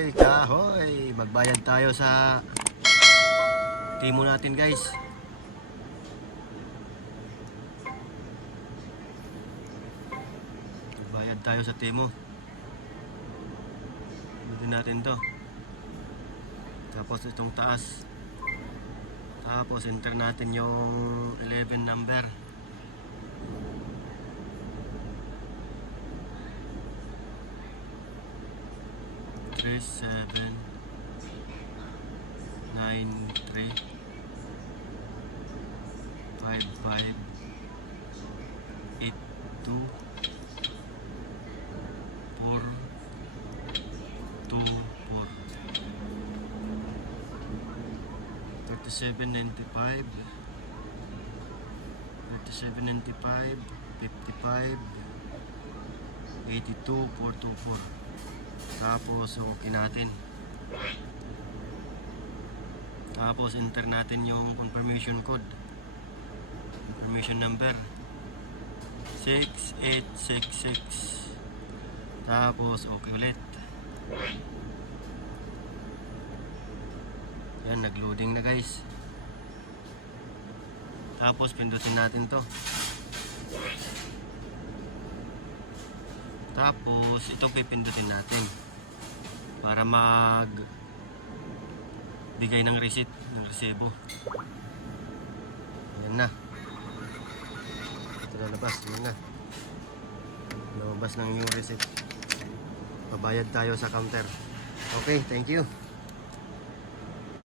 Kahoy, kahoy. Magbayad tayo sa timo natin, guys. Magbayad tayo sa timo. Pindot natin to. Tapos itong taas. Tapos enter natin yung 11 number. Three, 7, 9, 3, 5, 5, 8, 2, 4, 2, 4, 37.95, 37.95, 55, 82, 424. Tapos okay natin. Tapos enter natin yung confirmation code, confirmation number 6866. Tapos okay ulit. Yan, nag-loading na, guys. Tapos pindutin natin to. Tapos ito pipindutin natin para mag bigay ng receipt, ng resibo. Ayan na. Ito lalabas, ayan na. Lumabas ng yung receipt. Babayad tayo sa counter. Okay, thank you.